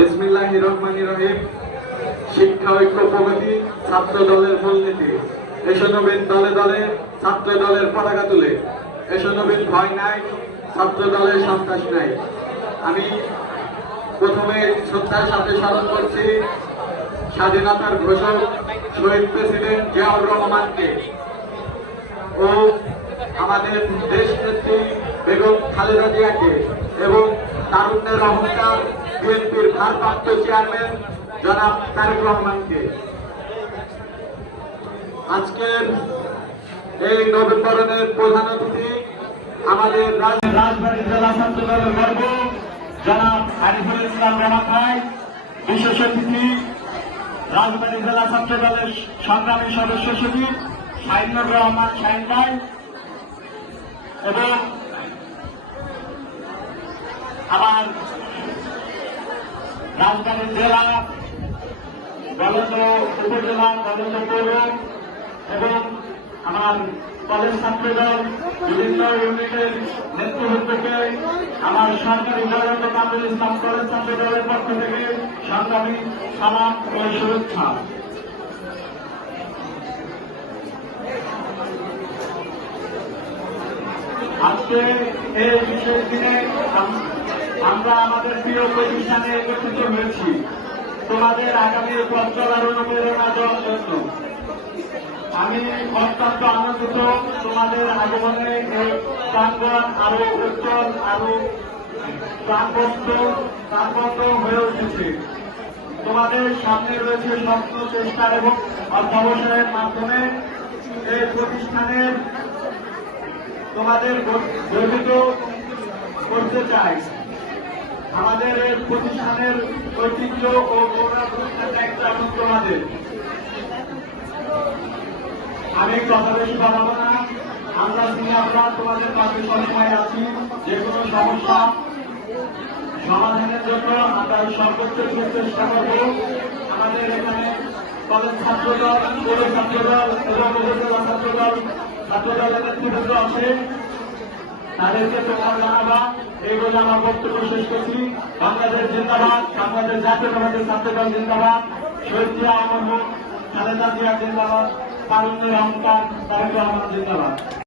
বিসমিল্লাহ রহমান রহিম শিক্ষা, ঐক্য, প্রগতি ছাত্র দলের মূলনীতি। এসো নবীন দলে দলে ছাত্র দলের পতাকা তুলে। এসো নবীন, ভয় নাই ছাত্র দলের সন্ত্রাস নাই। আমি প্রথমে শ্রদ্ধার সাথে স্মরণ করছি স্বাধীনতার ঘোষক শহীদ প্রেসিডেন্ট জিয়াউর রহমানকে। ও আমাদের দেশ নেত্রী বেগম খালেদা জিয়াকে এবং তারুণ্যের অহংকার বিএনপির ভারপ্রাপ্ত চেয়ারম্যান জনাব তারেক রহমানকে। আজকের এই নবীকরণের প্রধান অতিথি আমাদের রাজ- রাজবাড়ী জেলা ছাত্র দলের জনাব আরিফুল ইসলাম রহমান বিশেষ অতিথি রাজবাড়ী জেলা ছাত্র দলের সংগ্রামী সদস্য সচিব শাহিনুর রহমান শাহিন ভাই এবং আমার রাজধানী জেলা গলন্দ উপজেলা গলন্দ পৌর এবং আমার কলেজ ছাত্রদল বিভিন্ন ইউনিটের নেতৃবৃন্দকে আমার সরকারি গলন্দ কামরুল ইসলাম কলেজ ছাত্র দলের পক্ষ থেকে সংগ্রামী সালাম ও শুভেচ্ছা। আজকে এই বিশেষ দিনে আমরা আমাদের প্রিয় প্রতিষ্ঠানে একত্রিত হয়েছি। তোমাদের আগামী পথ চলার অনুপ্রেরণা দেওয়ার জন্য। আমি অত্যন্ত আনন্দিত। তোমাদের আগমনে এই প্রাঙ্গণ আরও উজ্জ্বল আরও প্রাণবন্ত প্রাণবন্ত হয়ে উঠেছে। তোমাদের সামনে রয়েছে স্বপ্ন, চেষ্টা এবং অধ্যবসায়ের মাধ্যমে এই প্রতিষ্ঠানের তোমাদের গর্বিত করতে চাই। আমাদের প্রতিষ্ঠানের ঐতিহ্য ও গৌরব দায়িত্ব এখন তোমাদের আমি কথা বেশি বাড়াবো না। আমরা সিনিয়ররা তোমাদের পাশে সবসময় আছি। যে কোনো সমস্যা সমাধানের জন্য আমরা সর্বোচ্চ চেষ্টা করব আমাদের এখানে কলেজ ছাত্রদল, পৌর ছাত্রদল, এবং ছাত্রদল, ছাত্রদলের নেতৃবৃন্দ আছে। তাদেরকে তোমরা জানাবা এই বলে আমার বক্তব্য শেষ করছি। বাংলাদেশ জিন্দাবাদ, বাংলাদেশ জাতীয় জাতীয়তাবাদী ছাত্রদল জিন্দাবাদ, শহীদ আমার খালেদা জিয়া জিন্দাবাদ, তারুণ্যের অহংকার, তারেক রহমান জিন্দাবাদ।